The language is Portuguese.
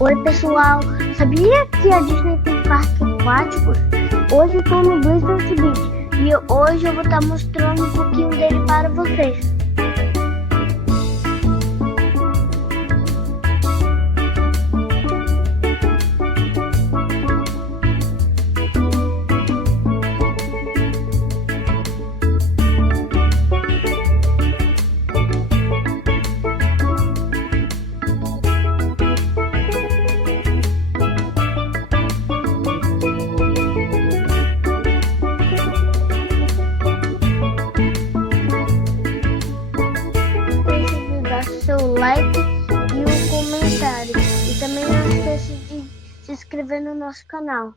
Oi pessoal, sabia que a Disney tem parques aquáticos? Hoje eu tô no Blizzard Beach e hoje eu vou estar mostrando um pouquinho dele para vocês. Seu like e um comentário. E também não esqueça de se inscrever no nosso canal.